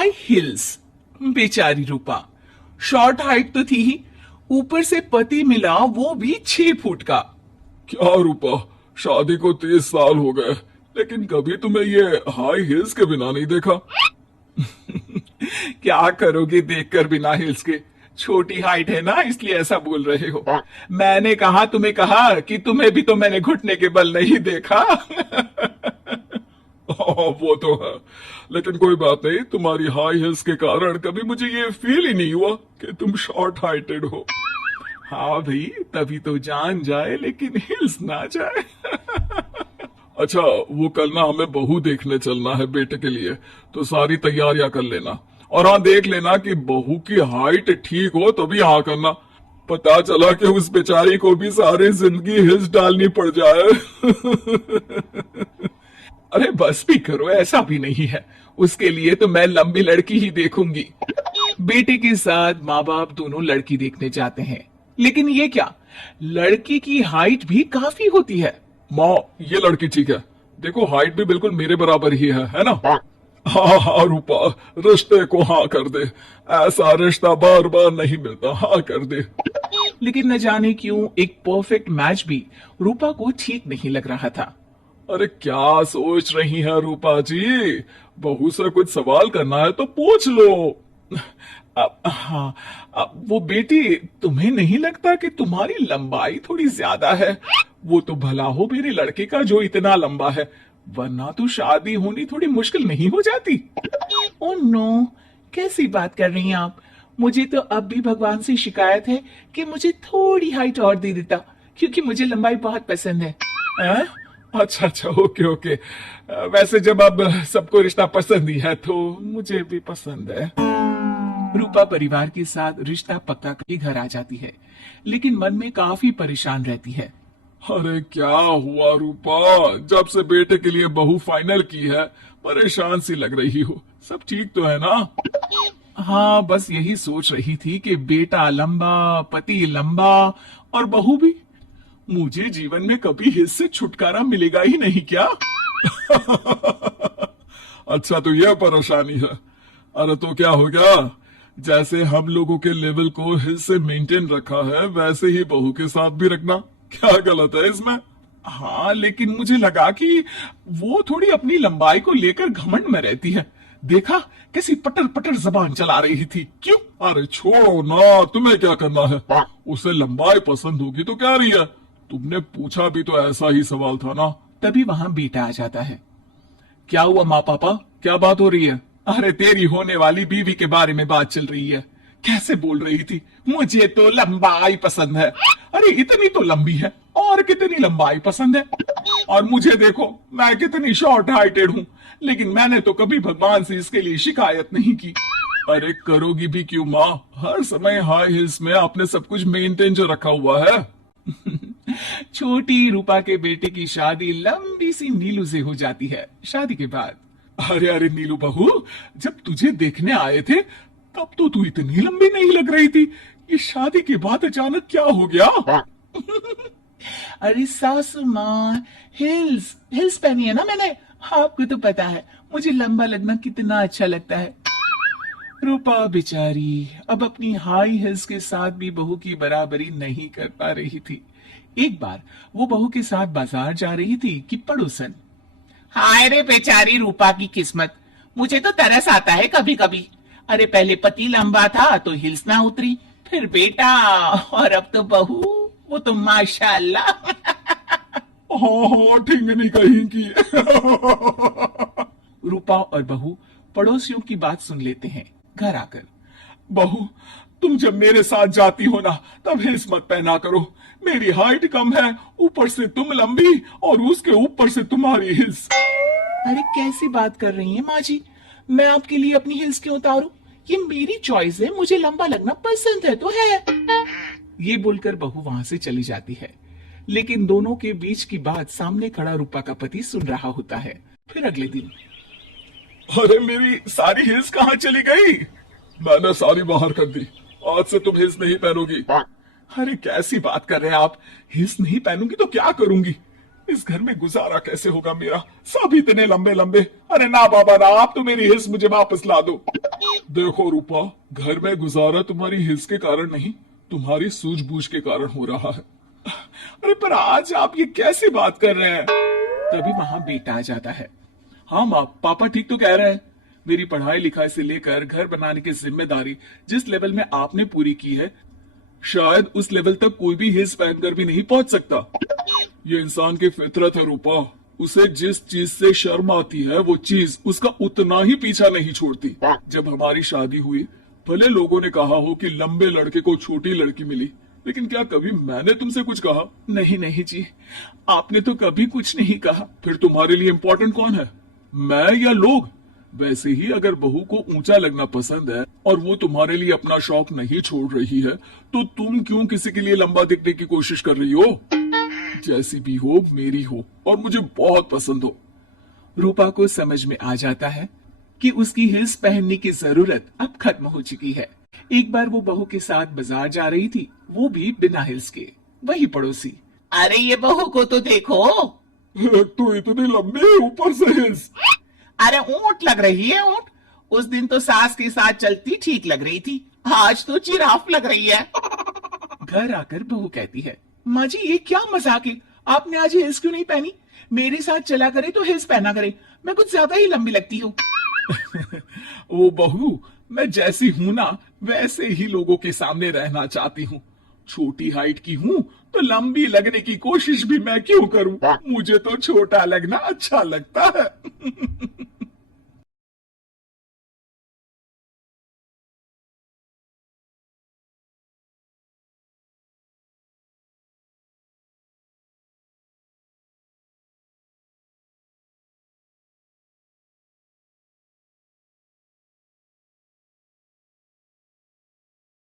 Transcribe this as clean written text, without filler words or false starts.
High heels. बेचारी रूपा, short height तो थी ही, ऊपर से पति मिला वो भी 6 फुट का। क्या रूपा, शादी को 30 साल हो गए, लेकिन कभी तुम्हें ये हाई हिल्स के बिना नहीं देखा। क्या करोगे देखकर बिना हिल्स के? छोटी हाइट है ना, इसलिए ऐसा बोल रहे हो। मैंने कहा तुम्हें कहा कि तुम्हें भी तो मैंने घुटने के बल नहीं देखा। वो तो है, लेकिन कोई बात नहीं, तुम्हारी हाई हिल्स के कारण कभी मुझे ये फील ही नहीं हुआ कि तुम शॉर्ट हाइटेड हो। हाँ भाई, तभी तो जान जाए लेकिन हिल्स ना जाए। अच्छा, वो कल ना हमें बहू देखने चलना है बेटे के लिए, तो सारी तैयारियां कर लेना। और हाँ, देख लेना कि बहू की हाइट ठीक हो तभी हाँ करना। पता चला कि उस बेचारी को भी सारी जिंदगी हिल्स डालनी पड़ जाए। अरे बस भी करो, ऐसा भी नहीं है। उसके लिए तो मैं लंबी लड़की ही देखूंगी। बेटे के साथ माँ बाप दोनों लड़की देखने जाते हैं, लेकिन ये क्या, लड़की की हाइट भी काफी होती है। माँ, ये लड़की ठीक है, देखो हाइट भी बिल्कुल मेरे बराबर ही है ना? हाँ हाँ रूपा, रिश्ते को हाँ कर दे, ऐसा रिश्ता बार बार नहीं मिलता, हाँ कर दे। लेकिन न जाने क्यों एक परफेक्ट मैच भी रूपा को ठीक नहीं लग रहा था। अरे क्या सोच रही हैं रूपा जी, बहू से कुछ सवाल करना है तो पूछ लो। हाँ, वो बेटी, तुम्हें नहीं लगता कि तुम्हारी लंबाई थोड़ी ज्यादा है? वो तो भला हो मेरे लड़के का जो इतना लंबा है, वरना तो शादी होनी थोड़ी मुश्किल नहीं हो जाती। ओह नो, कैसी बात कर रही हैं आप? मुझे तो अब भी भगवान से शिकायत है कि मुझे थोड़ी हाइट और दे देता, क्योंकि मुझे लंबाई बहुत पसंद है। अच्छा अच्छा, ओके ओके। वैसे जब अब सबको रिश्ता पसंद ही है तो मुझे भी पसंद है। रूपा परिवार के साथ रिश्ता पक्का करके घर आ जाती है, लेकिन मन में काफी परेशान रहती है। अरे क्या हुआ रूपा, जब से बेटे के लिए बहू फाइनल की है परेशान सी लग रही हो, सब ठीक तो है ना? हाँ, बस यही सोच रही थी कि बेटा लंबा, पति लंबा और बहू भी। मुझे जीवन में कभी इससे छुटकारा मिलेगा ही नहीं क्या? अच्छा, तो यह परेशानी है। अरे तो क्या हो गया, जैसे हम लोगों के लेवल को हिल्स से मेंटेन रखा है वैसे ही बहू के साथ भी रखना, क्या गलत है इसमें? हाँ, लेकिन मुझे लगा कि वो थोड़ी अपनी लंबाई को लेकर घमंड में रहती है। देखा कैसी पटर पटर जबान चला रही थी। क्यों? अरे छोड़ो ना, तुम्हें क्या करना है, उसे लंबाई पसंद होगी तो क्या रही है, तुमने पूछा भी तो ऐसा ही सवाल था ना। तभी वहां बेटा आ जाता है। क्या हुआ माँ पापा, क्या बात हो रही है? अरे तेरी होने वाली बीवी के बारे में बात चल रही है। कैसे बोल रही थी, मुझे तो लंबाई पसंद है। अरे इतनी तो लंबी है, और कितनी लंबाई पसंद है? और मुझे देखो, मैं कितनी शॉर्ट हाइटेड हूँ, लेकिन मैंने तो कभी भगवान से इसके लिए शिकायत नहीं की। अरे करोगी भी क्यों माँ, हर समय हाई हिल्स में आपने सब कुछ मेंटेन जो रखा हुआ है। छोटी रूपा के बेटे की शादी लंबी सी नीलू से हो जाती है। शादी के बाद, अरे अरे नीलू बहू, जब तुझे देखने आए थे तब तो तू इतनी लंबी नहीं लग रही थी, ये शादी के बाद अचानक क्या हो गया? अरे सासू माँ, हिल्स हिल्स पहनी है ना मैंने, आपको तो पता है मुझे लंबा लगना कितना अच्छा लगता है। रूपा बेचारी अब अपनी हाई हिल्स के साथ भी बहू की बराबरी नहीं कर पा रही थी। एक बार वो बहू के साथ बाजार जा रही थी कि पड़ोसन, हाय रे बेचारी रूपा की किस्मत, मुझे तो तरस आता है कभी कभी। अरे पहले पति लंबा था तो हिल्स ना उतरी, फिर बेटा, और अब तो बहू, वो तो माशाल्लाह। हाँ ठीक नहीं कहीं की। रूपा और बहू पड़ोसियों की बात सुन लेते हैं। घर आकर, बहू तुम जब मेरे साथ जाती हो ना तब हिल्स मत पहना करो, मेरी हाइट कम है, ऊपर से तुम लंबी और उसके ऊपर से तुम्हारी हिल्स। अरे कैसी बात कर रही हैं माँ जी, मैं आपके लिए अपनी हिल्स क्यों उतारूं? ये मेरी चॉइस है, मुझे लंबा लगना पसंद है तो है। ये बोलकर बहू वहां से चली जाती है, लेकिन दोनों के बीच की बात सामने खड़ा रूपा का पति सुन रहा होता है। फिर अगले दिन, अरे मेरी सारी हिल्स कहाँ चली गई? मैंने सारी बाहर कर दी, आज से तुम हिल्स नहीं पहनोगी। अरे कैसी बात कर रहे हैं आप, हिल्स नहीं पहनूंगी तो क्या करूंगी? इस घर में गुजारा कैसे होगा मेरा, सब इतने लंबे लंबे। अरे ना बाबा ना, आप तो मेरी हिल्स मुझे वापस ला दो। देखो रूपा, घर में गुजारा तुम्हारी हिल्स के कारण नहीं, तुम्हारी सूझबूझ के कारण हो रहा है। अरे पर आज आप ये कैसे बात कर रहे हैं? तभी वहां बेटा आ जाता है। हाँ माँ, पापा ठीक तो कह रहे हैं। मेरी पढ़ाई लिखाई से लेकर घर बनाने की जिम्मेदारी जिस लेवल में आपने पूरी की है, शायद उस लेवल तक कोई भी हिल्स पहनकर भी नहीं पहुंच सकता। ये इंसान की फितरत है रूपा, उसे जिस चीज से शर्म आती है वो चीज उसका उतना ही पीछा नहीं छोड़ती। जब हमारी शादी हुई, भले लोगों ने कहा हो कि लंबे लड़के को छोटी लड़की मिली, लेकिन क्या कभी मैंने तुमसे कुछ कहा? नहीं नहीं जी, आपने तो कभी कुछ नहीं कहा। फिर तुम्हारे लिए इम्पोर्टेंट कौन है, मैं या लोग? वैसे ही अगर बहू को ऊंचा लगना पसंद है और वो तुम्हारे लिए अपना शौक नहीं छोड़ रही है, तो तुम क्यों किसी के लिए लंबा दिखने की कोशिश कर रही हो? जैसी भी हो, मेरी हो और मुझे बहुत पसंद हो। रूपा को समझ में आ जाता है कि उसकी हिल्स पहनने की जरूरत अब खत्म हो चुकी है। एक बार वो बहू के साथ बाजार जा रही थी, वो भी बिना हिल्स के। वही पड़ोसी, अरे ये बहू को तो देखो। एक तो इतनी लंबी, ऊपर से हिल्स। अरे ऊंट लग रही है, ऊंट। उस दिन तो सास के साथ चलती ठीक लग रही थी, आज तो जिराफ लग रही है। घर आकर बहू कहती है, माँ जी ये क्या मजाक है, आपने आज हिल्स क्यों नहीं पहनी? मेरे साथ चला करे तो हिल्स पहना करे, मैं कुछ ज्यादा ही लंबी लगती हूँ। वो बहू, मैं जैसी हूं ना वैसे ही लोगों के सामने रहना चाहती हूँ। छोटी हाइट की हूँ तो लंबी लगने की कोशिश भी मैं क्यों करूँ? मुझे तो छोटा लगना अच्छा लगता है।